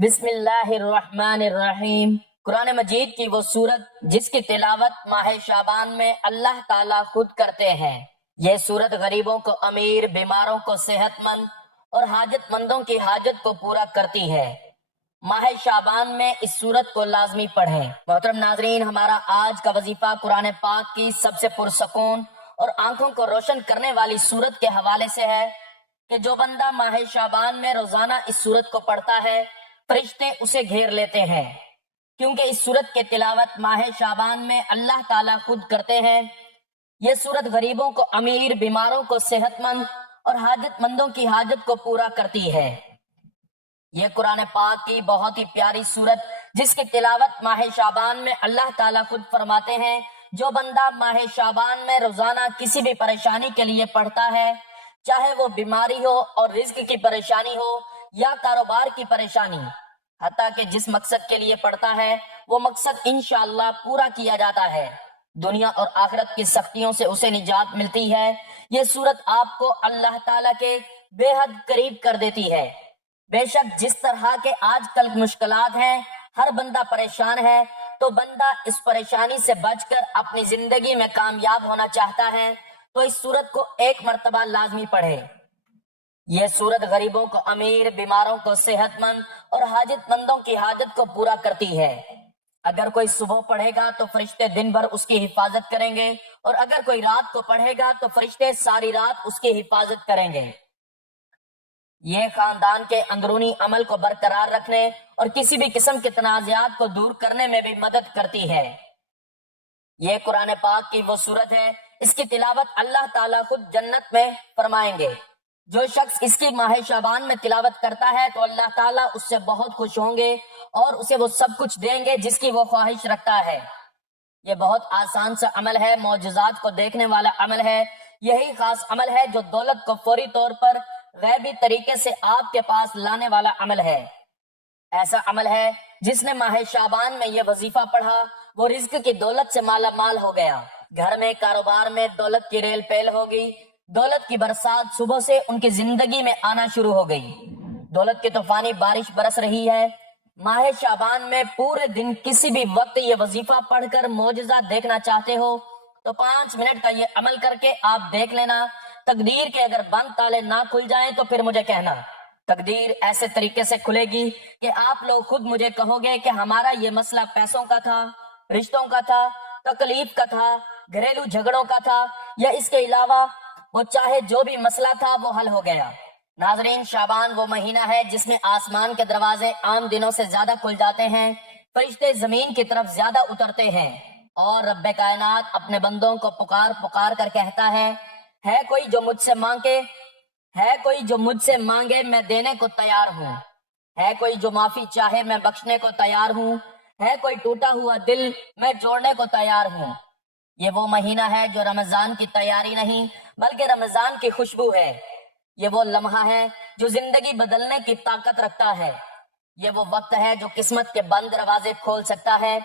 بسم اللہ الرحمن الرحیم۔ قرآن مجید کی وہ سورت جس کی تلاوت ماہ شعبان میں اللہ تعالیٰ خود کرتے ہیں۔ یہ سورت غریبوں کو امیر، بیماروں کو صحت مند اور حاجت مندوں کی حاجت کو پورا کرتی ہے۔ ماہ شعبان میں اس سورت کو لازمی پڑھیں۔ محترم ناظرین، ہمارا آج کا وظیفہ قرآن پاک کی سب سے پرسکون اور آنکھوں کو روشن کرنے والی سورت کے حوالے سے ہے کہ جو بندہ ماہ شعبان میں روزانہ اس سورت کو پڑھتا ہے، فرشتے اسے گھیر لیتے ہیں، کیونکہ اس سورت کے تلاوت ماہ شعبان میں اللہ تعالیٰ خود کرتے ہیں۔ یہ سورت غریبوں کو امیر، بیماروں کو صحت مند اور حاجت مندوں کی حاجت کو پورا کرتی ہے۔ یہ قرآن پاک کی بہت ہی پیاری سورت جس کی تلاوت ماہ شعبان میں اللہ تعالیٰ خود فرماتے ہیں، جو بندہ ماہ شعبان میں روزانہ کسی بھی پریشانی کے لیے پڑھتا ہے، چاہے وہ بیماری ہو اور رزق کی پریشانی ہو یا کاروبار کی پریشانی، حتیٰ کہ جس مقصد کے لیے پڑھتا ہے وہ مقصد انشاءاللہ پورا کیا جاتا ہے، دنیا اور آخرت کی سختیوں سے اسے نجات ملتی ہے۔ یہ سورت آپ کو اللہ تعالیٰ کے بے حد قریب کر دیتی ہے۔ بے شک جس طرح کے آج کل مشکلات ہیں، ہر بندہ پریشان ہے، تو بندہ اس پریشانی سے بچ کر اپنی زندگی میں کامیاب ہونا چاہتا ہے تو اس سورت کو ایک مرتبہ لازمی پڑھے۔ یہ سورت غریبوں کو امیر، بیماروں کو صحت مند اور حاجت مندوں کی حاجت کو پورا کرتی ہے۔ اگر کوئی صبح پڑھے گا تو فرشتے دن بھر اس کی حفاظت کریں گے، اور اگر کوئی رات کو پڑھے گا تو فرشتے ساری رات اس کی حفاظت کریں گے۔ یہ خاندان کے اندرونی عمل کو برقرار رکھنے اور کسی بھی قسم کے تنازعات کو دور کرنے میں بھی مدد کرتی ہے۔ یہ قرآن پاک کی وہ سورت ہے، اس کی تلاوت اللہ تعالیٰ خود جنت میں فرمائیں گے۔ جو شخص اس کی ماہ شعبان میں تلاوت کرتا ہے تو اللہ تعالیٰ اس سے بہت خوش ہوں گے اور اسے وہ سب کچھ دیں گے جس کی وہ خواہش رکھتا ہے۔ یہ بہت آسان سا عمل ہے، معجزات کو دیکھنے والا عمل ہے۔ یہی خاص عمل ہے جو دولت کو فوری طور پر غیبی طریقے سے آپ کے پاس لانے والا عمل ہے۔ ایسا عمل ہے جس نے ماہ شعبان میں یہ وظیفہ پڑھا، وہ رزق کی دولت سے مالا مال ہو گیا۔ گھر میں، کاروبار میں دولت کی ریل پیل ہو گئی، دولت کی برسات صبح سے ان کی زندگی میں آنا شروع ہو گئی، دولت کی طوفانی بارش برس رہی ہے۔ ماہ شعبان میں پورے دن کسی بھی وقت یہ وظیفہ پڑھ کر معجزہ دیکھنا چاہتے ہو تو 5 منٹ کا یہ عمل کر کے آپ دیکھ لینا۔ تقدیر کے اگر بند تالے نہ کھل جائیں تو پھر مجھے کہنا۔ تقدیر ایسے طریقے سے کھلے گی کہ آپ لوگ خود مجھے کہو گے کہ ہمارا یہ مسئلہ پیسوں کا تھا، رشتوں کا تھا، تکلیف کا تھا، گھریلو جھگڑوں کا تھا، یا اس کے علاوہ وہ چاہے جو بھی مسئلہ تھا وہ حل ہو گیا۔ ناظرین، شعبان وہ مہینہ ہے جس میں آسمان کے دروازے عام دنوں سے زیادہ کھل جاتے ہیں، فرشتے زمین کی طرف زیادہ اترتے ہیں، اور رب کائنات اپنے بندوں کو پکار پکار کر کہتا ہے کوئی جو مجھ سے مانگے، ہے کوئی جو مجھ سے مانگے میں دینے کو تیار ہوں، ہے کوئی جو معافی چاہے میں بخشنے کو تیار ہوں، ہے کوئی ٹوٹا ہوا دل میں جوڑنے کو تیار ہوں۔ یہ وہ مہینہ ہے جو رمضان کی تیاری نہیں بلکہ رمضان کی خوشبو ہے۔ یہ وہ لمحہ ہے جو زندگی بدلنے کی طاقت رکھتا ہے۔ یہ وہ وقت ہے جو قسمت کے بند دروازے کھول سکتا ہے۔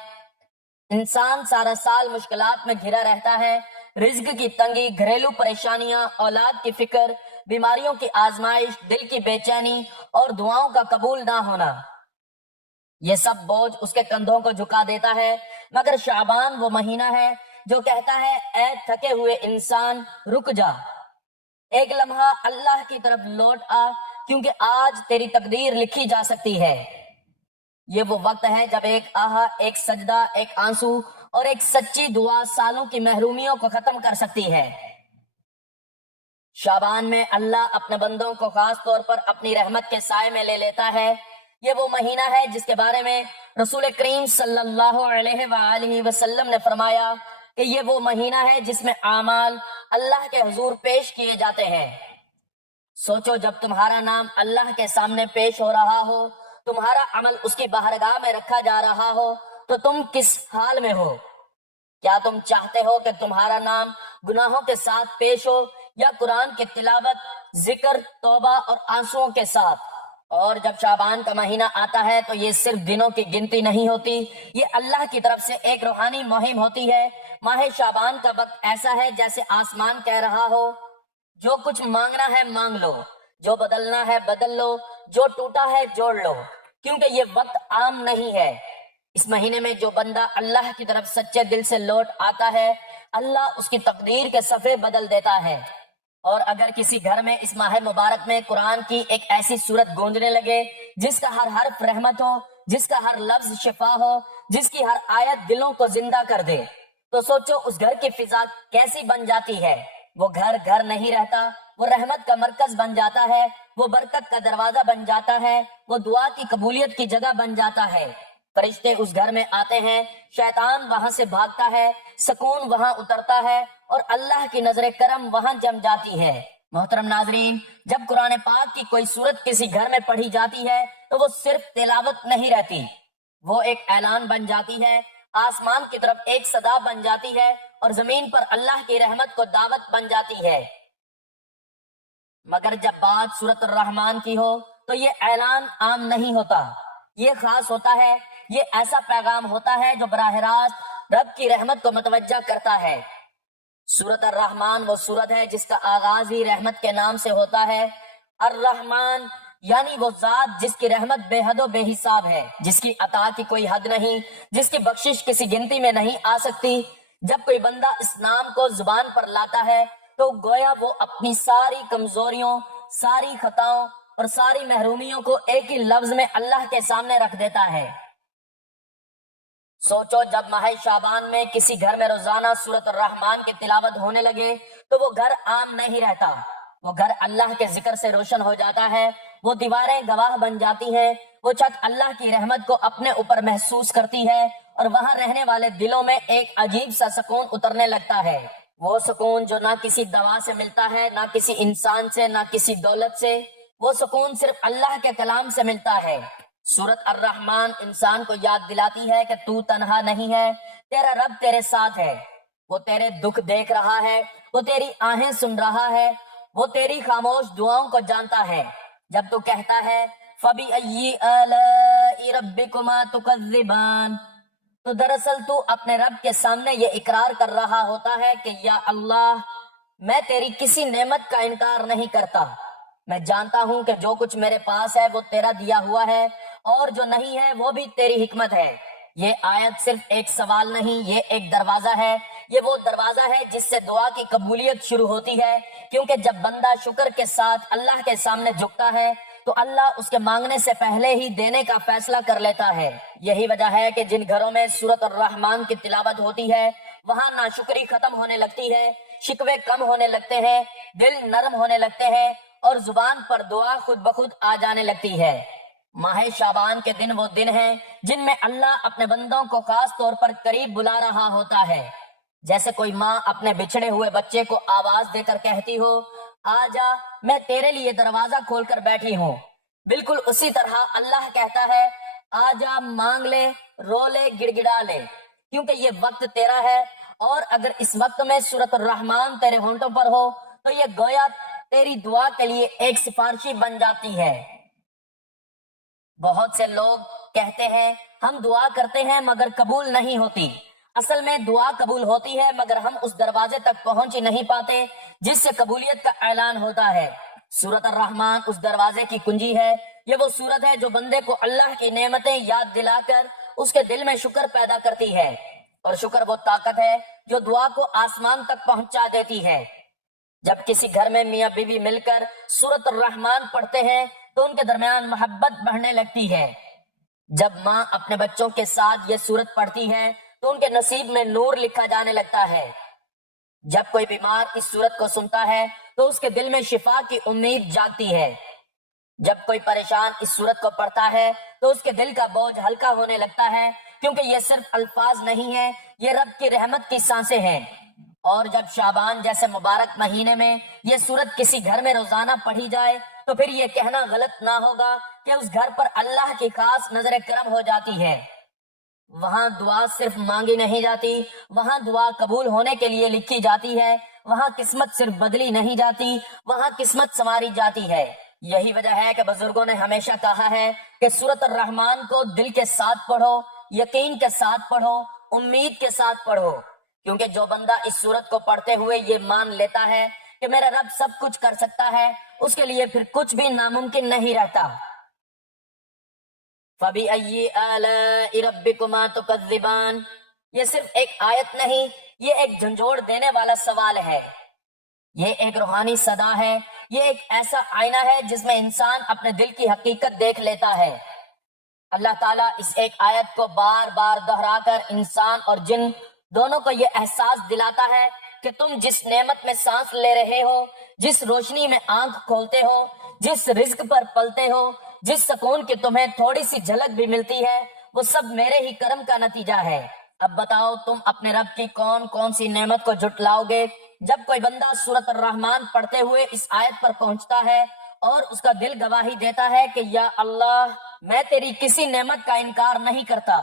انسان سارا سال مشکلات میں گھرا رہتا ہے، رزق کی تنگی، گھریلو پریشانیاں، اولاد کی فکر، بیماریوں کی آزمائش، دل کی بے چینی اور دعاؤں کا قبول نہ ہونا، یہ سب بوجھ اس کے کندھوں کو جھکا دیتا ہے۔ مگر شعبان وہ مہینہ ہے جو کہتا ہے اے تھکے ہوئے انسان، رک جا، ایک لمحہ اللہ کی طرف لوٹ آ، کیونکہ آج تیری تقدیر لکھی جا سکتی ہے۔ یہ وہ وقت ہے جب ایک آہا، ایک سجدہ، ایک آنسو اور ایک سچی دعا سالوں کی محرومیوں کو ختم کر سکتی ہے۔ شعبان میں اللہ اپنے بندوں کو خاص طور پر اپنی رحمت کے سائے میں لے لیتا ہے۔ یہ وہ مہینہ ہے جس کے بارے میں رسول کریم صلی اللہ علیہ وآلہ وسلم نے فرمایا کہ یہ وہ مہینہ ہے جس میں اعمال اللہ کے حضور پیش کیے جاتے ہیں۔ سوچو، جب تمہارا نام اللہ کے سامنے پیش ہو رہا ہو، تمہارا عمل اس کی بارگاہ میں رکھا جا رہا ہو تو تم کس حال میں ہو؟ کیا تم چاہتے ہو کہ تمہارا نام گناہوں کے ساتھ پیش ہو یا قرآن کی تلاوت، ذکر، توبہ اور آنسوؤں کے ساتھ؟ اور جب شعبان کا مہینہ آتا ہے تو یہ صرف دنوں کی گنتی نہیں ہوتی، یہ اللہ کی طرف سے ایک روحانی مہم ہوتی ہے۔ ماہ شعبان کا وقت ایسا ہے جیسے آسمان کہہ رہا ہو جو کچھ مانگنا ہے مانگ لو، جو بدلنا ہے بدل لو، جو ٹوٹا ہے جوڑ لو، کیونکہ یہ وقت عام نہیں ہے۔ اس مہینے میں جو بندہ اللہ کی طرف سچے دل سے لوٹ آتا ہے، اللہ اس کی تقدیر کے صفحے بدل دیتا ہے۔ اور اگر کسی گھر میں اس ماہ مبارک میں قرآن کی ایک ایسی سورت گونجنے لگے جس کا ہر حرف رحمت ہو، جس کا ہر لفظ شفا ہو، جس کی ہر آیت دلوں کو زندہ کر دے، تو سوچو اس گھر کی فضا کیسی بن جاتی ہے۔ وہ گھر گھر نہیں رہتا، وہ رحمت کا مرکز بن جاتا ہے، وہ برکت کا دروازہ بن جاتا ہے، وہ دعا کی قبولیت کی جگہ بن جاتا ہے۔ فرشتے اس گھر میں آتے ہیں، شیطان وہاں سے بھاگتا ہے، سکون وہاں اترتا ہے، اور اللہ کی نظر کرم وہاں جم جاتی ہے۔ محترم ناظرین، جب قرآن پاک کی کوئی سورت کسی گھر میں پڑھی جاتی ہے تو وہ صرف تلاوت نہیں رہتی، وہ ایک اعلان بن جاتی ہے، آسمان کی طرف ایک صدا بن جاتی ہے، اور زمین پر اللہ کی رحمت کو دعوت بن جاتی ہے۔ مگر جب بات سورت الرحمن کی ہو تو یہ اعلان عام نہیں ہوتا، یہ خاص ہوتا ہے، یہ ایسا پیغام ہوتا ہے جو براہ راست رب کی رحمت کو متوجہ کرتا ہے۔ سورت الرحمن وہ سورت ہے جس کا آغاز ہی رحمت کے نام سے ہوتا ہے۔ الرحمن یعنی وہ ذات جس کی رحمت بے حد و بے حساب ہے، جس کی عطا کی کوئی حد نہیں، جس کی بخشش کسی گنتی میں نہیں آ سکتی۔ جب کوئی بندہ اس نام کو زبان پر لاتا ہے تو گویا وہ اپنی ساری کمزوریوں، ساری خطاؤں اور ساری محرومیوں کو ایک ہی لفظ میں اللہ کے سامنے رکھ دیتا ہے۔ سوچو جب ماہ شعبان میں کسی گھر میں روزانہ سورت الرحمن کی تلاوت ہونے لگے تو وہ گھر عام نہیں رہتا، وہ گھر اللہ کے ذکر سے روشن ہو جاتا ہے، وہ دیواریں گواہ بن جاتی ہیں، وہ چھت اللہ کی رحمت کو اپنے اوپر محسوس کرتی ہے، اور وہاں رہنے والے دلوں میں ایک عجیب سا سکون اترنے لگتا ہے۔ وہ سکون جو نہ کسی دوا سے ملتا ہے، نہ کسی انسان سے، نہ کسی دولت سے، وہ سکون صرف اللہ کے کلام سے ملتا ہے۔ سورت الرحمن انسان کو یاد دلاتی ہے کہ تو تنہا نہیں ہے، تیرا رب تیرے ساتھ ہے، وہ تیرے دکھ دیکھ رہا ہے، وہ تیری آہیں سن رہا ہے، وہ تیری خاموش دعاؤں کو جانتا ہے۔ جب تو کہتا ہے فَبِأَيِّ آلَاءِ رَبِّكُمَا تُكَذِّبَانِ، تو دراصل تو اپنے رب کے سامنے یہ اقرار کر رہا ہوتا ہے کہ یا اللہ، میں تیری کسی نعمت کا انکار نہیں کرتا، میں جانتا ہوں کہ جو کچھ میرے پاس ہے وہ تیرا دیا ہوا ہے، اور جو نہیں ہے وہ بھی تیری حکمت ہے۔ یہ آیت صرف ایک سوال نہیں، یہ ایک دروازہ ہے، یہ وہ دروازہ ہے جس سے دعا کی قبولیت شروع ہوتی ہے، کیونکہ جب بندہ شکر کے ساتھ اللہ کے سامنے جھکتا ہے تو اللہ اس کے مانگنے سے پہلے ہی دینے کا فیصلہ کر لیتا ہے۔ یہی وجہ ہے کہ جن گھروں میں سورت الرحمن کی تلاوت ہوتی ہے وہاں ناشکری ختم ہونے لگتی ہے، شکوے کم ہونے لگتے ہیں، دل نرم ہونے لگتے ہیں، اور زبان پر دعا خود بخود آ جانے لگتی ہے۔ ماہ شعبان کے دن وہ دن ہیں جن میں اللہ اپنے بندوں کو خاص طور پر قریب بلا رہا ہوتا ہے، جیسے کوئی ماں اپنے بچھڑے ہوئے بچے کو آواز دے کر کہتی ہو آ جا، میں تیرے لیے دروازہ کھول کر بیٹھی ہوں۔ بالکل اسی طرح اللہ کہتا ہے آ جا، مانگ لے، رو لے، گڑ گڑا لے، کیونکہ یہ وقت تیرا ہے، اور اگر اس وقت میں سورت الرحمن تیرے ہونٹوں پر ہو تو یہ گویا تیری دعا کے لیے ایک سفارشی بن جاتی ہے۔ بہت سے لوگ کہتے ہیں ہم دعا کرتے ہیں مگر قبول نہیں ہوتی۔ اصل میں دعا قبول ہوتی ہے مگر ہم اس دروازے تک پہنچ نہیں پاتے جس سے قبولیت کا اعلان ہوتا ہے۔ سورت الرحمن اس دروازے کی کنجی ہے، یہ وہ سورت ہے جو بندے کو اللہ کی نعمتیں یاد دلا کر اس کے دل میں شکر پیدا کرتی ہے، اور شکر وہ طاقت ہے جو دعا کو آسمان تک پہنچا دیتی ہے۔ جب کسی گھر میں میاں بیوی مل کر سورت الرحمن پڑھتے ہیں تو ان کے درمیان محبت بڑھنے لگتی ہے۔ جب ماں اپنے بچوں کے ساتھ یہ سورت پڑھتی ہے تو ان کے نصیب میں نور لکھا جانے لگتا ہے۔ جب کوئی بیمار اس سورت کو سنتا ہے تو اس کے دل میں شفا کی امید جاگتی ہے۔ جب کوئی پریشان اس سورت کو پڑھتا ہے تو اس کے دل کا بوجھ ہلکا ہونے لگتا ہے، کیونکہ یہ صرف الفاظ نہیں ہے، یہ رب کی رحمت کی سانسیں ہیں۔ اور جب شعبان جیسے مبارک مہینے میں یہ سورت کسی گھر میں روزانہ پڑھی جائے تو پھر یہ کہنا غلط نہ ہوگا کہ اس گھر پر اللہ کی خاص نظر کرم ہو جاتی ہے۔ وہاں دعا صرف مانگی نہیں جاتی، وہاں دعا قبول ہونے کے لیے لکھی جاتی ہے، وہاں قسمت صرف بدلی نہیں جاتی، وہاں قسمت سنواری جاتی ہے۔ یہی وجہ ہے کہ بزرگوں نے ہمیشہ کہا ہے کہ سورت الرحمن کو دل کے ساتھ پڑھو، یقین کے ساتھ پڑھو، امید کے ساتھ پڑھو، کیونکہ جو بندہ اس سورت کو پڑھتے ہوئے یہ مان لیتا ہے کہ میرا رب سب کچھ کر سکتا ہے، اس کے لیے پھر کچھ بھی ناممکن نہیں رہتا۔ فَبِأَيِّ آلَاءِ رَبِّكُمَا تُكَذِّبَانِ، یہ صرف ایک آیت نہیں، یہ ایک جھنجھوڑ دینے والا سوال ہے، یہ ایک روحانی صدا ہے، یہ ایک ایسا آئینہ ہے جس میں انسان اپنے دل کی حقیقت دیکھ لیتا ہے۔ اللہ تعالیٰ اس ایک آیت کو بار بار دہرا کر انسان اور جن دونوں کو یہ احساس دلاتا ہے کہ تم جس نعمت میں سانس لے رہے ہو، جس روشنی میں آنکھ کھولتے ہو، جس رزق پر پلتے ہو، جس سکون کی تمہیں تھوڑی سی جھلک بھی ملتی ہے، وہ سب میرے ہی کرم کا نتیجہ ہے۔ اب بتاؤ تم اپنے رب کی کون کون سی نعمت کو جھٹلاؤ گے؟ جب کوئی بندہ سورۃ الرحمن پڑھتے ہوئے اس آیت پر پہنچتا ہے اور اس کا دل گواہی دیتا ہے کہ یا اللہ میں تیری کسی نعمت کا انکار نہیں کرتا،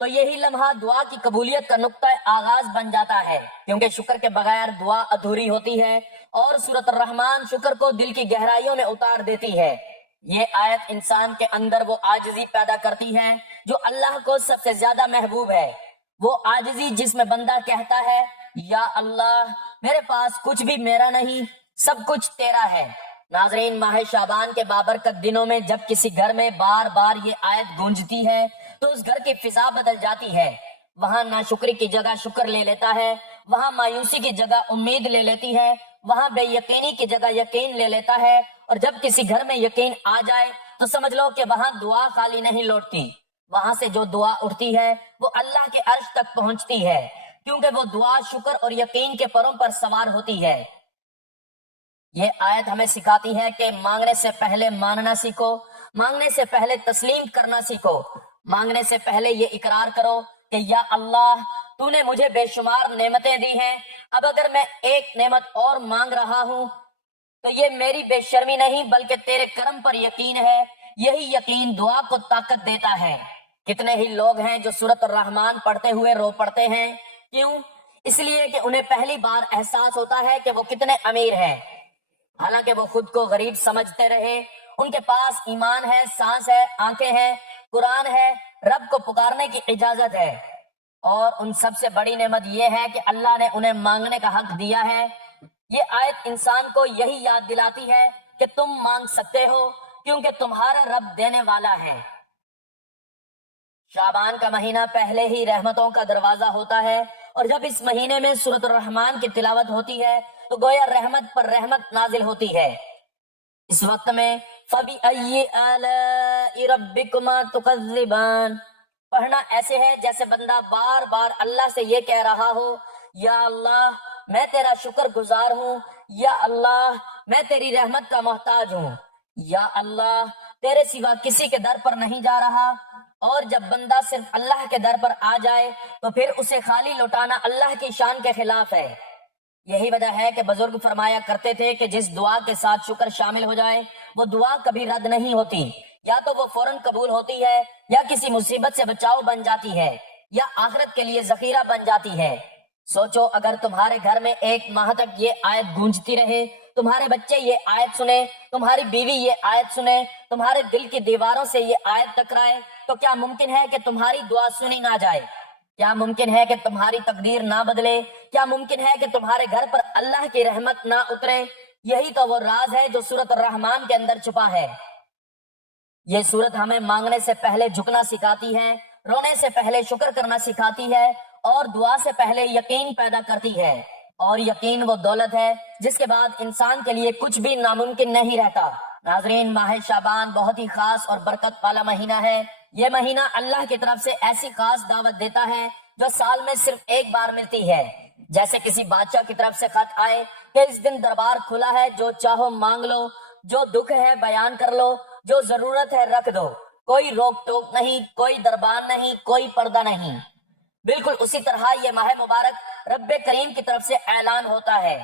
تو یہی لمحہ دعا کی قبولیت کا نقطہ آغاز بن جاتا ہے، کیونکہ شکر کے بغیر دعا ادھوری ہوتی ہے اور سورۃ الرحمن شکر کو دل کی گہرائیوں میں اتار دیتی ہے۔ یہ آیت انسان کے اندر وہ عاجزی پیدا کرتی ہے جو اللہ کو سب سے زیادہ محبوب ہے، وہ عاجزی جس میں بندہ کہتا ہے یا اللہ میرے پاس کچھ بھی میرا نہیں، سب کچھ تیرا ہے۔ ناظرین، ماہ شعبان کے بابرکت دنوں میں جب کسی گھر میں بار بار یہ آیت گونجتی ہے تو اس گھر کی فضا بدل جاتی ہے، وہاں ناشکری کی جگہ شکر لے لیتا ہے، وہاں مایوسی کی جگہ امید لے لیتی ہے، وہاں بے یقینی کی جگہ یقین لے لیتا ہے، اور جب کسی گھر میں یقین آ جائے تو سمجھ لو کہ وہاں دعا خالی نہیں لوٹتی، وہاں سے جو دعا اٹھتی ہے وہ اللہ کے عرش تک پہنچتی ہے، کیونکہ وہ دعا شکر اور یقین کے پروں پر سوار ہوتی ہے۔ یہ آیت ہمیں سکھاتی ہے کہ مانگنے سے پہلے ماننا سیکھو، مانگنے سے پہلے تسلیم کرنا سیکھو، مانگنے سے پہلے یہ اقرار کرو کہ یا اللہ تو نے مجھے بے شمار نعمتیں دی ہیں، اب اگر میں ایک نعمت اور مانگ رہا ہوں تو یہ میری بے شرمی نہیں بلکہ تیرے کرم پر یقین ہے۔ یہی یقین دعا کو طاقت دیتا ہے۔ کتنے ہی لوگ ہیں جو سورۃ الرحمن پڑھتے ہوئے رو پڑتے ہیں، کیوں؟ اس لیے کہ انہیں پہلی بار احساس ہوتا ہے کہ وہ کتنے امیر ہیں، حالانکہ وہ خود کو غریب سمجھتے رہے۔ ان کے پاس ایمان ہے، سانس ہے، آنکھیں ہیں، قرآن ہے، رب کو پکارنے کی اجازت ہے، اور ان سب سے بڑی نعمت یہ ہے کہ اللہ نے انہیں مانگنے کا حق دیا ہے۔ یہ آیت انسان کو یہی یاد دلاتی ہے کہ تم مانگ سکتے ہو کیونکہ تمہارا رب دینے والا ہے۔ شعبان کا مہینہ پہلے ہی رحمتوں کا دروازہ ہوتا ہے، اور جب اس مہینے میں سورۃ الرحمن کی تلاوت ہوتی ہے تو گویا رحمت پر رحمت نازل ہوتی ہے۔ اس وقت میں فَبِأَيِّ آلَاءِ رَبِّكُمَا تُكَذِّبَانِ پڑھنا ایسے ہے جیسے بندہ بار بار اللہ سے یہ کہہ رہا ہو یا اللہ میں تیرا شکر گزار ہوں، یا اللہ میں تیری رحمت کا محتاج ہوں، یا اللہ تیرے سوا کسی کے در پر نہیں جا رہا۔ اور جب بندہ صرف اللہ کے در پر آ جائے تو پھر اسے خالی لوٹانا اللہ کی شان کے خلاف ہے۔ یہی وجہ ہے کہ بزرگ فرمایا کرتے تھے کہ جس دعا کے ساتھ شکر شامل ہو جائے وہ دعا کبھی رد نہیں ہوتی، یا تو وہ فوراً قبول ہوتی ہے، یا کسی مصیبت سے بچاؤ بن جاتی ہے، یا آخرت کے لیے ذخیرہ بن جاتی ہے۔ سوچو اگر تمہارے گھر میں ایک ماہ تک یہ آیت گونجتی رہے، تمہارے بچے یہ آیت سنیں، تمہاری بیوی یہ آیت سنیں، تمہارے دل کی دیواروں سے یہ آیت ٹکرائے، تو کیا ممکن ہے کہ تمہاری دعا سنی نہ جائے؟ کیا ممکن ہے کہ تمہاری تقدیر نہ بدلے؟ کیا ممکن ہے کہ تمہارے گھر پر اللہ کی رحمت نہ اترے؟ یہی تو وہ راز ہے جو سورۃ الرحمن کے اندر چھپا ہے۔ یہ سورت ہمیں مانگنے سے پہلے جھکنا سکھاتی ہے، رونے سے پہلے شکر کرنا سکھاتی ہے، اور دعا سے پہلے یقین پیدا کرتی ہے، اور یقین وہ دولت ہے جس کے بعد انسان کے لیے کچھ بھی ناممکن نہیں رہتا۔ ناظرین، ماہ شعبان بہت ہی خاص اور برکت والا مہینہ ہے۔ یہ مہینہ اللہ کی طرف سے ایسی خاص دعوت دیتا ہے جو سال میں صرف ایک بار ملتی ہے، جیسے کسی بادشاہ کی طرف سے خط آئے کہ اس دن دربار کھلا ہے، جو چاہو مانگ لو، جو دکھ ہے بیان کر لو، جو ضرورت ہے رکھ دو، کوئی روک ٹوک نہیں، کوئی دربان نہیں، کوئی پردہ نہیں۔ بالکل اسی طرح یہ ماہ مبارک رب کریم کی طرف سے اعلان ہوتا ہے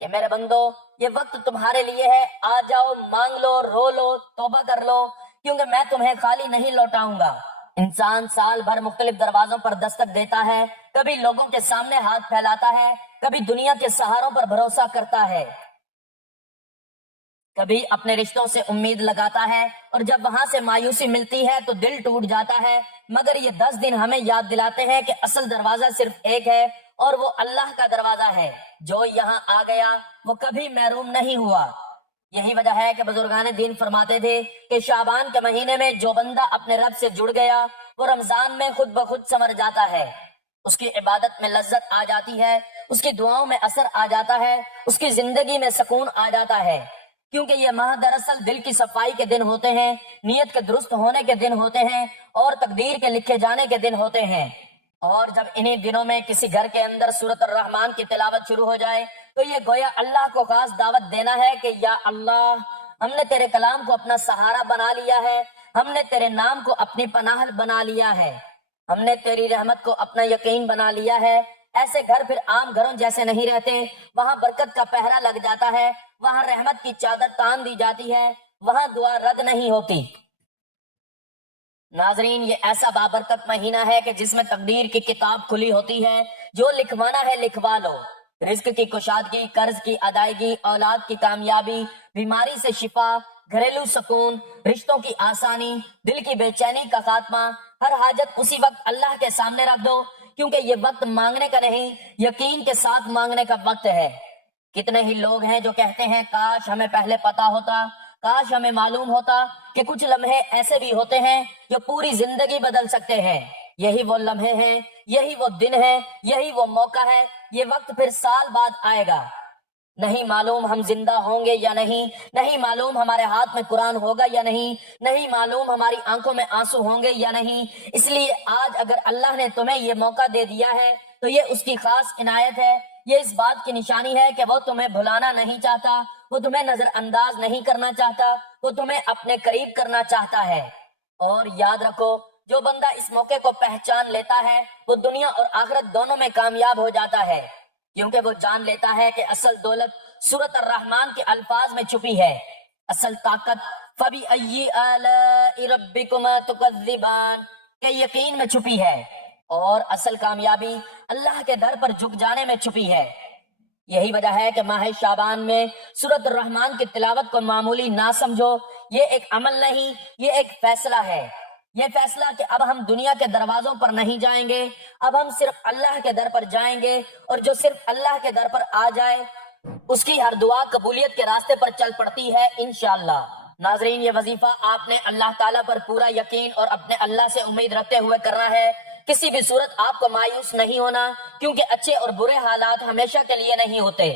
کہ میرے بندو یہ وقت تمہارے لیے ہے، آ جاؤ، مانگ لو، رو لو، توبہ کر لو، کیونکہ میں تمہیں خالی نہیں لوٹاؤں گا۔ انسان سال بھر مختلف دروازوں پر دستک دیتا ہے، کبھی لوگوں کے سامنے ہاتھ پھیلاتا ہے، کبھی دنیا کے سہاروں پر بھروسہ کرتا ہے، کبھی اپنے رشتوں سے امید لگاتا ہے، اور جب وہاں سے مایوسی ملتی ہے تو دل ٹوٹ جاتا ہے۔ مگر یہ 10 دن ہمیں یاد دلاتے ہیں کہ اصل دروازہ صرف ایک ہے، اور وہ اللہ کا دروازہ ہے۔ جو یہاں آ گیا وہ کبھی محروم نہیں ہوا۔ یہی وجہ ہے کہ بزرگان دین فرماتے تھے کہ شعبان کے مہینے میں جو بندہ اپنے رب سے جڑ گیا وہ رمضان میں خود بخود سنور جاتا ہے، اس کی عبادت میں لذت آ جاتی ہے، اس کی دعاؤں میں اثر آ جاتا ہے، اس کی زندگی میں سکون آ جاتا ہے، کیونکہ یہ ماہ دراصل دل کی صفائی کے دن ہوتے ہیں، نیت کے درست ہونے کے دن ہوتے ہیں اور تقدیر کے لکھے جانے کے دن ہوتے ہیں۔ اور جب انہی دنوں میں کسی گھر کے اندر سورۃ الرحمن کی تلاوت شروع ہو جائے تو یہ گویا اللہ کو خاص دعوت دینا ہے کہ یا اللہ، ہم نے تیرے کلام کو اپنا سہارا بنا لیا ہے، ہم نے تیرے نام کو اپنی پناہ بنا لیا ہے، ہم نے تیری رحمت کو اپنا یقین بنا لیا ہے۔ ایسے گھر پھر عام گھروں جیسے نہیں رہتے، وہاں برکت کا پہرا لگ جاتا ہے، وہاں رحمت کی چادر تان دی جاتی ہے، وہاں دعا رد نہیں ہوتی۔ ناظرین، یہ ایسا بابرکت مہینہ ہے کہ جس میں تقدیر کی کتاب کھلی ہوتی ہے، جو لکھوانا ہے لکھوا لو۔ رزق کی کشادگی، قرض کی ادائیگی، اولاد کی کامیابی، بیماری سے شفا، گھریلو سکون، رشتوں کی آسانی، دل کی بے چینی کا خاتمہ، ہر حاجت اسی وقت اللہ کے سامنے رکھ دو، کیونکہ یہ وقت مانگنے کا نہیں، یقین کے ساتھ مانگنے کا وقت ہے۔ کتنے ہی لوگ ہیں جو کہتے ہیں کاش ہمیں پہلے پتا ہوتا، کاش ہمیں معلوم ہوتا کہ کچھ لمحے ایسے بھی ہوتے ہیں جو پوری زندگی بدل سکتے ہیں۔ یہی وہ لمحے ہیں، یہی وہ دن ہے، یہی وہ موقع ہے، یہ وقت پھر سال بعد آئے گا۔ نہیں معلوم ہم زندہ ہوں گے یا نہیں، نہیں معلوم ہمارے ہاتھ میں قرآن ہوگا یا نہیں، نہیں معلوم ہماری آنکھوں میں آنسو ہوں گے یا نہیں۔ اس لیے آج اگر اللہ نے تمہیں یہ موقع دے دیا ہے تو یہ اس کی خاص عنایت ہے، یہ اس بات کی نشانی ہے کہ وہ تمہیں بھلانا نہیں چاہتا، وہ تمہیں نظر انداز نہیں کرنا چاہتا، وہ تمہیں اپنے قریب کرنا چاہتا ہے۔ اور یاد رکھو، جو بندہ اس موقع کو پہچان لیتا ہے وہ دنیا اور آخرت دونوں میں کامیاب ہو جاتا ہے، کیونکہ وہ جان لیتا ہے کہ اصل دولت سورۃ الرحمن کے الفاظ میں چھپی ہے، اصل طاقت فَبِأَيِّ آلَاءِ رَبِّكُمَا تُكَذِّبَانِ کے یقین میں چھپی ہے، اور اصل کامیابی اللہ کے در پر جھک جانے میں چھپی ہے۔ یہی وجہ ہے کہ ماہ شعبان میں سورۃ الرحمن کی تلاوت کو معمولی نہ سمجھو، یہ ایک عمل نہیں، یہ ایک فیصلہ ہے۔ یہ فیصلہ کہ اب ہم دنیا کے دروازوں پر نہیں جائیں گے، اب ہم صرف اللہ کے در پر جائیں گے، اور جو صرف اللہ کے در پر آ جائے اس کی ہر دعا قبولیت کے راستے پر چل پڑتی ہے انشاءاللہ۔ ناظرین، یہ وظیفہ آپ نے اللہ تعالیٰ پر پورا یقین اور اپنے اللہ سے امید رکھتے ہوئے کرنا ہے۔ کسی بھی صورت آپ کو مایوس نہیں ہونا، کیونکہ اچھے اور برے حالات ہمیشہ کے لیے نہیں ہوتے،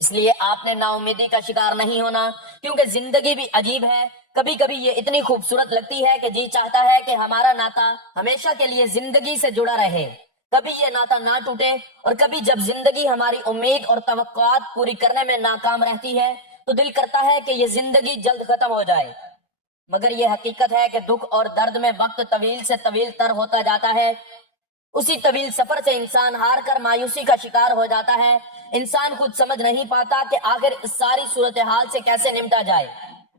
اس لیے آپ نے نا امیدی کا شکار نہیں ہونا، کیونکہ زندگی بھی عجیب ہے، کبھی کبھی یہ اتنی خوبصورت لگتی ہے کہ جی چاہتا ہے کہ ہمارا ناتا ہمیشہ کے لیے زندگی سے جڑا رہے، کبھی یہ ناتا نہ ٹوٹے، اور کبھی جب زندگی ہماری امید اور توقعات پوری کرنے میں ناکام رہتی ہے تو دل کرتا ہے کہ یہ زندگی جلد ختم ہو جائے۔ مگر یہ حقیقت ہے کہ دکھ اور درد میں وقت طویل سے طویل تر ہوتا جاتا ہے، اسی طویل سفر سے انسان ہار کر مایوسی کا شکار ہو جاتا ہے، انسان خود سمجھ نہیں پاتا کہ آخر اس ساری صورتحال سے کیسے نمٹا جائے۔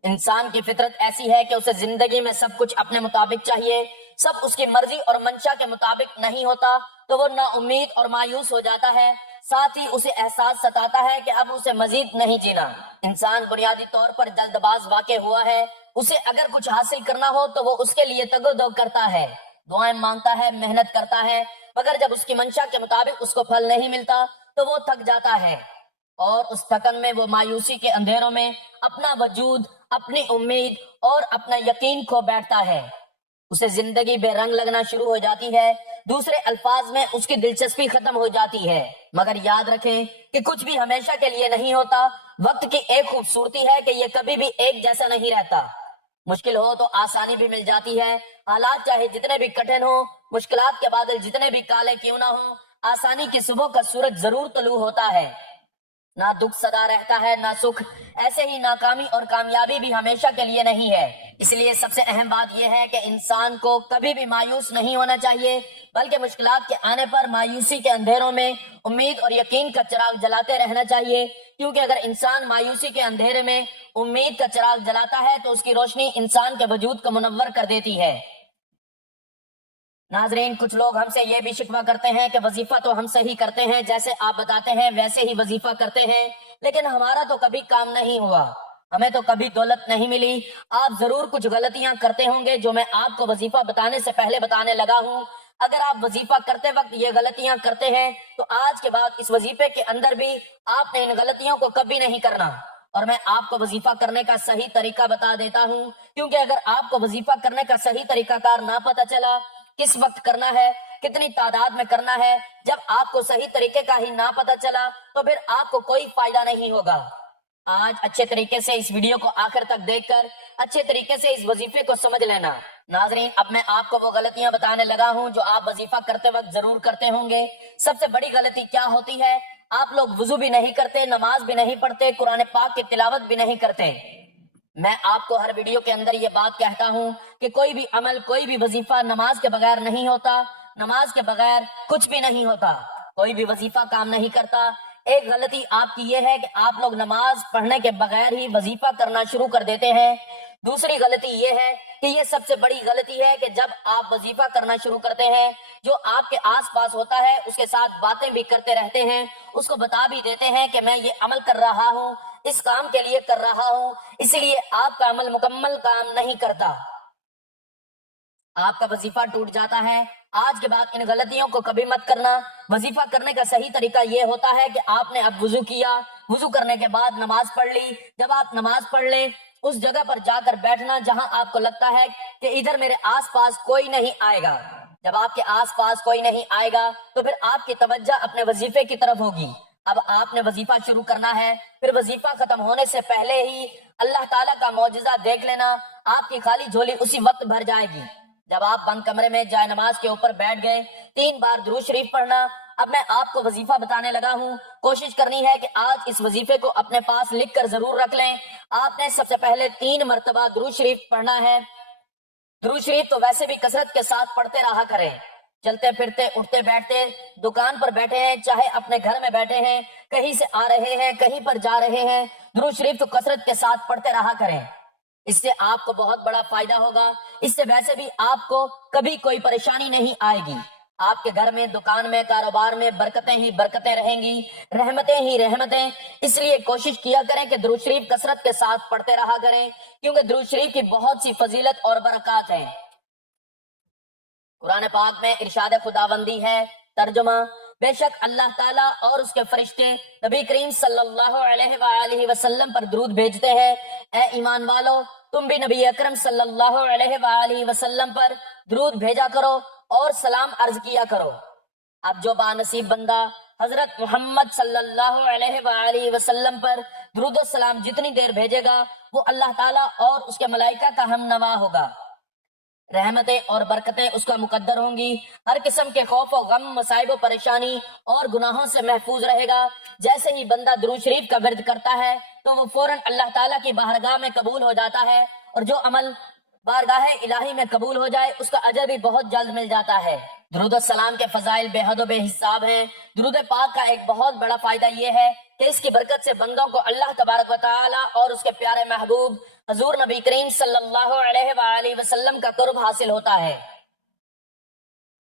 انسان کی فطرت ایسی ہے کہ اسے زندگی میں سب کچھ اپنے مطابق چاہیے، سب اس کی مرضی اور منشا کے مطابق نہیں ہوتا تو وہ نا امید اور مایوس ہو جاتا ہے، ساتھ ہی اسے احساس ستاتا ہے کہ اب اسے مزید نہیں جینا۔ انسان بنیادی طور پر جلد باز واقع ہوا ہے، اسے اگر کچھ حاصل کرنا ہو تو وہ اس کے لیے تگ و دو کرتا ہے، دعائیں مانگتا ہے، محنت کرتا ہے، مگر جب اس کی منشا کے مطابق اس کو پھل نہیں ملتا تو وہ تھک جاتا ہے، اور اس تھکن میں وہ مایوسی کے اندھیروں میں اپنا وجود، اپنی امید اور اپنا یقین کھو بیٹھتا ہے، اسے زندگی بے رنگ لگنا شروع ہو جاتی ہے، دوسرے الفاظ میں اس کی دلچسپی ختم ہو جاتی ہے۔ مگر یاد رکھیں کہ کچھ بھی ہمیشہ کے لیے نہیں ہوتا، وقت کی ایک خوبصورتی ہے کہ یہ کبھی بھی ایک جیسا نہیں رہتا، مشکل ہو تو آسانی بھی مل جاتی ہے، حالات چاہے جتنے بھی کٹھن ہوں، مشکلات کے بادل جتنے بھی کالے کیوں نہ ہوں، آسانی کی صبح کا سورج ضرور طلوع ہوتا ہے۔ نہ دکھ سدا رہتا ہے نہ سکھ، ایسے ہی ناکامی اور کامیابی بھی ہمیشہ کے لیے نہیں ہے۔ اس لیے سب سے اہم بات یہ ہے کہ انسان کو کبھی بھی مایوس نہیں ہونا چاہیے، بلکہ مشکلات کے آنے پر مایوسی کے اندھیروں میں امید اور یقین کا چراغ جلاتے رہنا چاہیے، کیونکہ اگر انسان مایوسی کے اندھیرے میں امید کا چراغ جلاتا ہے تو اس کی روشنی انسان کے وجود کو منور کر دیتی ہے۔ ناظرین، کچھ لوگ ہم سے یہ بھی شکوہ کرتے ہیں کہ وظیفہ تو ہم صحیح کرتے ہیں، جیسے آپ بتاتے ہیں ویسے ہی وظیفہ کرتے ہیں، لیکن ہمارا تو کبھی کام نہیں ہوا، ہمیں تو کبھی دولت نہیں ملی۔ آپ ضرور کچھ غلطیاں کرتے ہوں گے جو میں آپ کو وظیفہ بتانے سے پہلے بتانے لگا ہوں۔ اگر آپ وظیفہ کرتے وقت یہ غلطیاں کرتے ہیں تو آج کے بعد اس وظیفے کے اندر بھی آپ نے ان غلطیوں کو کبھی نہیں کرنا۔ اور میں آپ کو وظیفہ کرنے کا صحیح طریقہ بتا دیتا ہوں، کیونکہ اگر آپ کو وظیفہ کرنے کا صحیح طریقہ کار نہ پتہ چلا، کس وقت کرنا ہے، کتنی تعداد میں کرنا ہے، جب آپ کو صحیح طریقے کا ہی نہ پتہ چلا تو پھر آپ کو کوئی فائدہ نہیں ہوگا۔ آج اچھے طریقے سے اس ویڈیو کو آخر تک دیکھ کر اچھے طریقے سے اس وظیفے کو سمجھ لینا۔ ناظرین، اب میں آپ کو وہ غلطیاں بتانے لگا ہوں جو آپ وظیفہ کرتے وقت ضرور کرتے ہوں گے۔ سب سے بڑی غلطی کیا ہوتی ہے؟ آپ لوگ وضو بھی نہیں کرتے، نماز بھی نہیں پڑھتے، قرآن پاک کی تلاوت بھی نہیں کرتے۔ میں آپ کو ہر ویڈیو کے اندر یہ بات کہتا ہوں کہ کوئی بھی عمل، کوئی بھی وظیفہ نماز کے بغیر نہیں ہوتا، نماز کے بغیر کچھ بھی نہیں ہوتا، کوئی بھی وظیفہ کام نہیں کرتا۔ ایک غلطی آپ کی یہ ہے کہ آپ لوگ نماز پڑھنے کے بغیر ہی وظیفہ کرنا شروع کر دیتے ہیں۔ دوسری غلطی یہ ہے کہ یہ سب سے بڑی غلطی ہے کہ جب آپ وظیفہ کرنا شروع کرتے ہیں، جو آپ کے آس پاس ہوتا ہے اس کے ساتھ باتیں بھی کرتے رہتے ہیں، اس کو بتا بھی دیتے ہیں کہ میں یہ عمل کر رہا ہوں، اس کام کے لیے کر رہا ہوں، اسی لیے آپ کا عمل مکمل کام نہیں کرتا، آپ کا وظیفہ ٹوٹ جاتا ہے۔ آج کے بعد ان غلطیوں کو کبھی مت کرنا۔ وظیفہ کرنے کا صحیح طریقہ یہ ہوتا ہے کہ آپ نے اب وضو کیا، وضو کرنے کے بعد نماز پڑھ لی، جب آپ نماز پڑھ لیں اس جگہ پر جا کر بیٹھنا جہاں آپ کو لگتا ہے کہ ادھر میرے آس پاس کوئی نہیں آئے گا۔ جب آپ کے آس پاس کوئی نہیں آئے گا تو پھر آپ کی توجہ اپنے وظیفے کی طرف ہوگی۔ اب آپ نے وظیفہ شروع کرنا ہے، پھر وظیفہ ختم ہونے سے پہلے ہی اللہ تعالیٰ کا معجزہ دیکھ لینا، آپ کی خالی جھولی اسی وقت بھر جائے گی۔ جب آپ بند کمرے میں جائے نماز کے اوپر بیٹھ گئے، 3 بار درود شریف پڑھنا۔ اب میں آپ کو وظیفہ بتانے لگا ہوں، کوشش کرنی ہے کہ آج اس وظیفے کو اپنے پاس لکھ کر ضرور رکھ لیں۔ آپ نے سب سے پہلے 3 مرتبہ درود شریف پڑھنا ہے۔ درود شریف تو ویسے بھی کثرت کے ساتھ پڑھتے رہا کریں، چلتے پھرتے، اٹھتے بیٹھتے، دکان پر بیٹھے ہیں، چاہے اپنے گھر میں بیٹھے ہیں، کہیں سے آ رہے ہیں، کہیں پر جا رہے ہیں، درود شریف تو کثرت کے ساتھ پڑھتے رہا کریں۔ اس سے آپ کو بہت بڑا فائدہ ہوگا، اس سے ویسے بھی آپ کو کبھی کوئی پریشانی نہیں آئے گی۔ آپ کے گھر میں، دکان میں، کاروبار میں برکتیں ہی برکتیں رہیں گی، رحمتیں ہی رحمتیں۔ اس لیے کوشش کیا کریں کہ درود شریف کثرت کے ساتھ پڑھتے رہا کریں، کیونکہ درود شریف کی بہت سی فضیلت اور برکات ہیں۔ قرآن پاک میں ارشاد خداوندی ہے، ترجمہ: بے شک اللہ تعالیٰ اور اس کے فرشتے نبی کریم صلی اللہ علیہ وآلہ وسلم پر درود بھیجتے ہیں۔ اے ایمان والو، تم بھی نبی اکرم صلی اللہ علیہ وآلہ وسلم پر درود بھیجا کرو اور سلام عرض کیا کرو۔ اب جو بانصیب بندہ حضرت محمد صلی اللہ علیہ وآلہ وسلم پر درود و سلام جتنی دیر بھیجے گا، وہ اللہ تعالیٰ اور اس کے ملائکہ کا ہم نوا ہوگا، رحمتیں اور برکتیں اس کا مقدر ہوں گی، ہر قسم کے خوف و غم، مصائب و پریشانی اور گناہوں سے محفوظ رہے گا۔ جیسے ہی بندہ درود شریف کا ورد کرتا ہے تو وہ فوراً اللہ تعالیٰ کی بارگاہ میں قبول ہو جاتا ہے، اور جو عمل بارگاہ الہی میں قبول ہو جائے اس کا اجر بھی بہت جلد مل جاتا ہے۔ درود السلام کے فضائل بے حد و بے حساب ہیں۔ درود پاک کا ایک بہت بڑا فائدہ یہ ہے کہ اس کی برکت سے بندوں کو اللہ تبارک و تعالی اور اس کے پیارے محبوب حضور نبی کریم صلی اللہ علیہ وآلہ وسلم کا قرب حاصل ہوتا ہے۔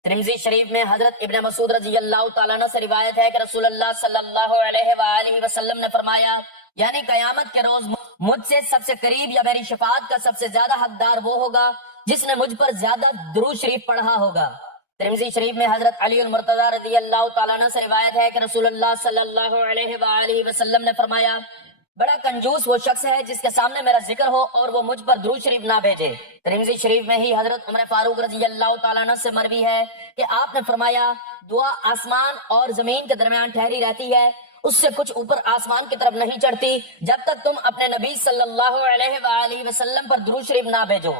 ترمذی شریف میں حضرت ابن مسعود رضی اللہ تعالیٰ عنہ سے روایت ہے کہ رسول اللہ صلی اللہ علیہ وآلہ وسلم نے فرمایا، یعنی قیامت کے روز مجھ سے سب سے قریب یا میری شفاعت کا سب سے زیادہ حقدار وہ ہوگا جس نے مجھ پر زیادہ درود شریف پڑھا ہوگا۔ ترمذی شریف میں حضرت علی المرتضی رضی اللہ تعالیٰ عنہ سے روایت ہے کہ رسول اللہ صلی اللہ علیہ وآلہ وسلم نے فرمایا، بڑا کنجوس وہ شخص ہے جس کے سامنے میرا ذکر ہو اور وہ مجھ پر درود شریف نہ بھیجے۔ ترمذی شریف میں ہی حضرت عمر فاروق رضی اللہ تعالیٰ عنہ سے مروی ہے کہ آپ نے فرمایا، دعا آسمان اور زمین کے درمیان ٹھہری رہتی ہے، اس سے کچھ اوپر آسمان کی طرف نہیں چڑھتی جب تک تم اپنے نبی صلی اللہ علیہ وآلہ وسلم پر درود شریف نہ بھیجو۔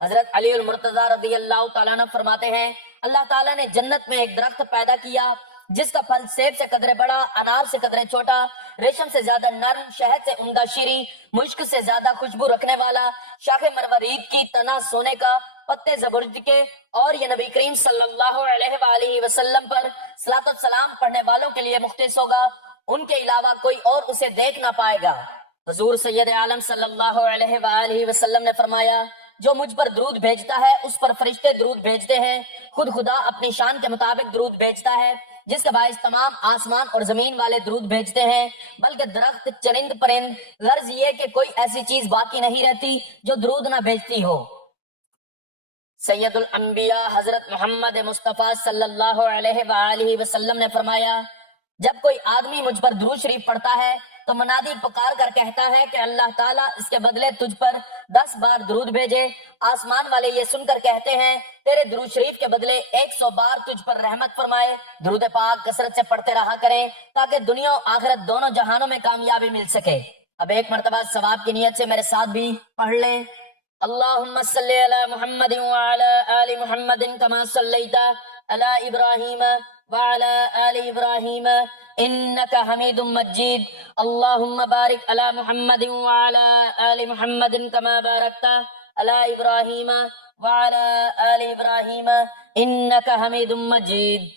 حضرت علی المرتضی رضی اللہ تعالیٰ عنہ فرماتے ہیں، اللہ تعالیٰ نے جنت میں ایک درخت پیدا کیا جس کا پھل سیب سے قدرے بڑا، انار سے قدرے چھوٹا، ریشم سے زیادہ نرم، شہد سے عمدہ شیریں، مشک سے زیادہ خوشبو رکھنے والا، شاخ مروارید کی، تنا سونے کا، پتے زبرجد کے، اور یہ نبی کریم صلی اللہ علیہ وآلہ وسلم پر صلاۃ والسلام پڑھنے والوں کے لیے مختص ہوگا، ان کے علاوہ کوئی اور اسے دیکھ نہ پائے گا۔ حضور سید عالم صلی اللہ علیہ وآلہ وسلم نے فرمایا، جو مجھ پر درود بھیجتا ہے اس پر فرشتے درود بھیجتے ہیں، خود خدا اپنی شان کے مطابق درود بھیجتا ہے، جس کا باعث تمام آسمان اور زمین والے درود بھیجتے ہیں، بلکہ درخت، چرند پرند، غرض یہ کہ کوئی ایسی چیز باقی نہیں رہتی جو درود نہ بھیجتی ہو۔ سید الانبیاء حضرت محمد مصطفیٰ صلی اللہ علیہ وآلہ وسلم نے فرمایا، جب کوئی آدمی مجھ پر درود شریف پڑھتا ہے تو منادی پکار کر کہتا ہے کہ اللہ تعالیٰ اس کے بدلے تجھ پر 10 بار درود بھیجے۔ آسمان والے یہ سن کر کہتے ہیں تیرے درود شریف کے بدلے 100 بار تجھ پر رحمت فرمائے۔ درود پاک کثرت سے پڑھتے رہا کریں تاکہ دنیا و آخرت دونوں جہانوں میں کامیابی مل سکے۔ اب ایک مرتبہ ثواب کی نیت سے میرے ساتھ بھی پڑھ لیں۔ اللہم صلی علی محمد وعلی آل محمد کما صلیت علی ابراہیم وعلی آل ابراہیم انک حمید مجید۔ اللہم بارک علی محمد وعلی آل محمد کما بارکت علی ابراہیم وعلی آل ابراہیم انک حمید مجید۔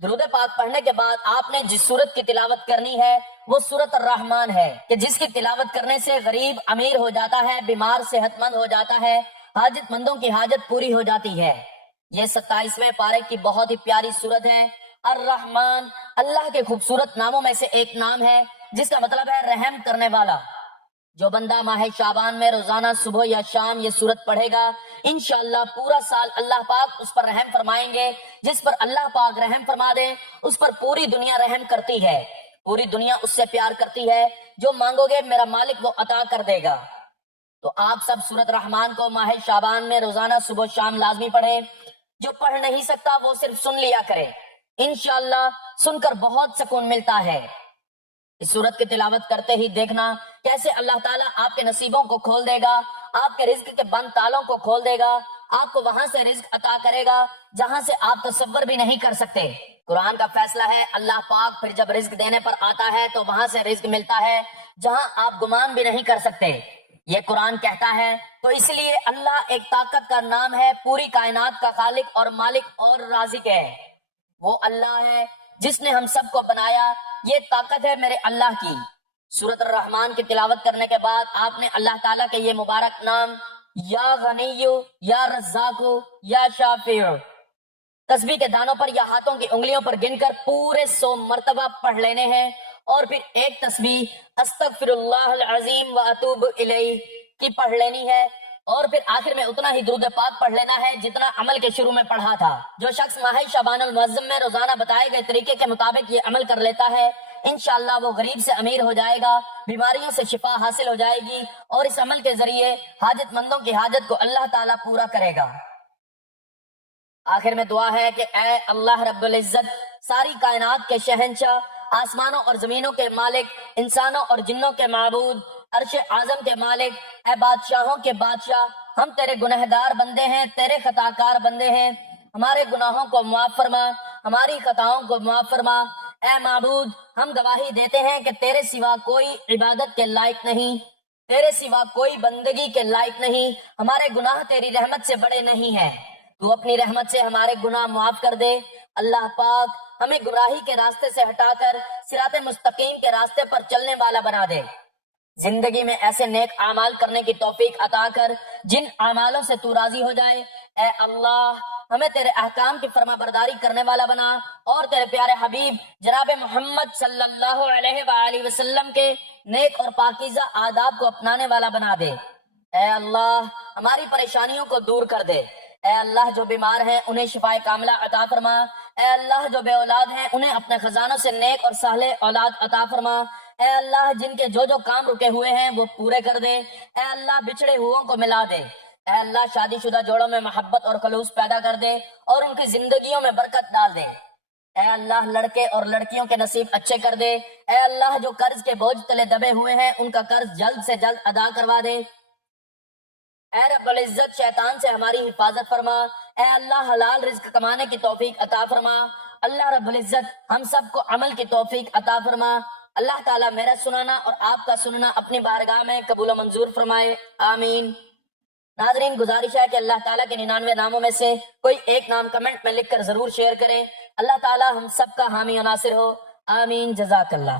درود پاک پڑھنے کے بعد آپ نے جس سورت کی تلاوت کرنی ہے وہ سورت الرحمن ہے کہ جس کی تلاوت کرنے سے غریب امیر ہو جاتا ہے، بیمار صحت مند ہو جاتا ہے، حاجت مندوں کی حاجت پوری ہو جاتی ہے۔ یہ 27ویں پارے کی بہت ہی پیاری سورت ہے۔ الرحمن اللہ کے خوبصورت ناموں میں سے ایک نام ہے جس کا مطلب ہے رحم کرنے والا۔ جو بندہ ماہ شعبان میں روزانہ صبح یا شام یہ سورت پڑھے گا انشاءاللہ پورا سال اللہ پاک اس پر رحم فرمائیں گے۔ جس پر اللہ پاک رحم فرما دے اس پر پوری دنیا رحم کرتی ہے، پوری دنیا اس سے پیار کرتی ہے۔ جو مانگو گے میرا مالک وہ عطا کر دے گا۔ تو آپ سب سورت رحمان کو ماہ شعبان میں روزانہ صبح شام لازمی پڑھیں۔ جو پڑھ نہیں سکتا وہ صرف سن لیا کرے، انشاءاللہ سن کر بہت سکون ملتا ہے۔ اس سورت کی تلاوت کرتے ہی دیکھنا کیسے اللہ تعالیٰ آپ کے نصیبوں کو کھول دے گا، آپ کے رزق کے بند تالوں کو کھول دے گا، آپ کو وہاں سے رزق عطا کرے گا جہاں سے آپ تصور بھی نہیں کر سکتے۔ قرآن کا فیصلہ ہے، اللہ پاک پھر جب رزق دینے پر آتا ہے تو وہاں سے رزق ملتا ہے جہاں آپ گمان بھی نہیں کر سکتے۔ یہ قرآن کہتا ہے تو اس لیے اللہ ایک طاقت کا نام ہے، پوری کائنات کا خالق اور مالک اور رازق ہے۔ وہ اللہ ہے جس نے ہم سب کو بنایا، یہ طاقت ہے میرے اللہ کی۔ سورت الرحمن کی تلاوت کرنے کے بعد آپ نے اللہ تعالیٰ کے یہ مبارک نام یا غنی یا رزاق یا شافع تسبیح کے دانوں پر یا ہاتھوں کی انگلیوں پر گن کر پورے 100 مرتبہ پڑھ لینے ہیں، اور پھر ایک تسبیح استغفر اللہ العظیم واتوب الیہ کی پڑھ لینی ہے، اور پھر آخر میں اتنا ہی درود پاک پڑھ لینا ہے جتنا عمل کے شروع میں پڑھا تھا۔ جو شخص ماہ شعبان المعظم میں روزانہ بتائے گئے طریقے کے مطابق یہ عمل کر لیتا ہے انشاءاللہ وہ غریب سے امیر ہو جائے گا، بیماریوں سے شفا حاصل ہو جائے گی، اور اس عمل کے ذریعے حاجت مندوں کی حاجت کو اللہ تعالیٰ پورا کرے گا۔ آخر میں دعا ہے کہ اے اللہ رب العزت، ساری کائنات کے شہنشاہ، آسمانوں اور زمینوں کے مالک، انسانوں اور جنوں کے معبود، عرش اعظم کے مالک، اے بادشاہوں کے بادشاہ، ہم تیرے گنہگار بندے ہیں، تیرے خطا کار بندے ہیں، ہمارے گناہوں کو معاف فرما، ہماری خطاؤں کو معاف فرما۔ اے معبود، ہم گواہی دیتے ہیں کہ تیرے سوا کوئی عبادت کے لائق نہیں، تیرے سوا کوئی بندگی کے لائق نہیں، ہمارے گناہ تیری رحمت سے بڑے نہیں ہیں، تو اپنی رحمت سے ہمارے گناہ معاف کر دے۔ اللہ پاک ہمیں گمراہی کے راستے سے ہٹا کر صراط مستقیم کے راستے پر چلنے والا بنا دے۔ زندگی میں ایسے نیک اعمال کرنے کی توفیق عطا کر جن اعمالوں سے تو راضی ہو جائے۔ اے اللہ ہمیں تیرے احکام کی فرما برداری کرنے والا بنا، اور تیرے پیارے حبیب جناب محمد صلی اللہ علیہ وآلہ وسلم کے نیک اور پاکیزہ آداب کو اپنانے والا بنا دے۔ اے اللہ ہماری پریشانیوں کو دور کر دے۔ اے اللہ جو بیمار ہیں انہیں شفائے کاملہ عطا فرما۔ اے اللہ جو بے اولاد ہیں انہیں اپنے خزانوں سے نیک اور صالح اولاد عطا فرما۔ اے اللہ جن کے جو کام رکے ہوئے ہیں وہ پورے کر دے۔ اے اللہ بچھڑے ہوئوں کو ملا دے۔ اے اللہ شادی شدہ جوڑوں میں محبت اور خلوص پیدا کر دے اور ان کی زندگیوں میں برکت ڈال دے۔ اے اللہ لڑکے اور لڑکیوں کے نصیب اچھے کر دے۔ اے اللہ جو قرض کے بوجھ تلے دبے ہوئے ہیں ان کا قرض جلد سے جلد ادا کروا دے۔ اے رب العزت شیطان سے ہماری حفاظت فرما۔ اے اللہ حلال رزق کمانے کی توفیق عطا فرما۔ اللہ رب العزت ہم سب کو عمل کی توفیق عطا فرما۔ اللہ تعالیٰ میرا سنانا اور آپ کا سننا اپنی بارگاہ میں قبول و منظور فرمائے، آمین۔ ناظرین گزارش ہے کہ اللہ تعالیٰ کے 99 ناموں میں سے کوئی ایک نام کمنٹ میں لکھ کر ضرور شیئر کریں۔ اللہ تعالیٰ ہم سب کا حامی و ناصر ہو، آمین، جزاک اللہ۔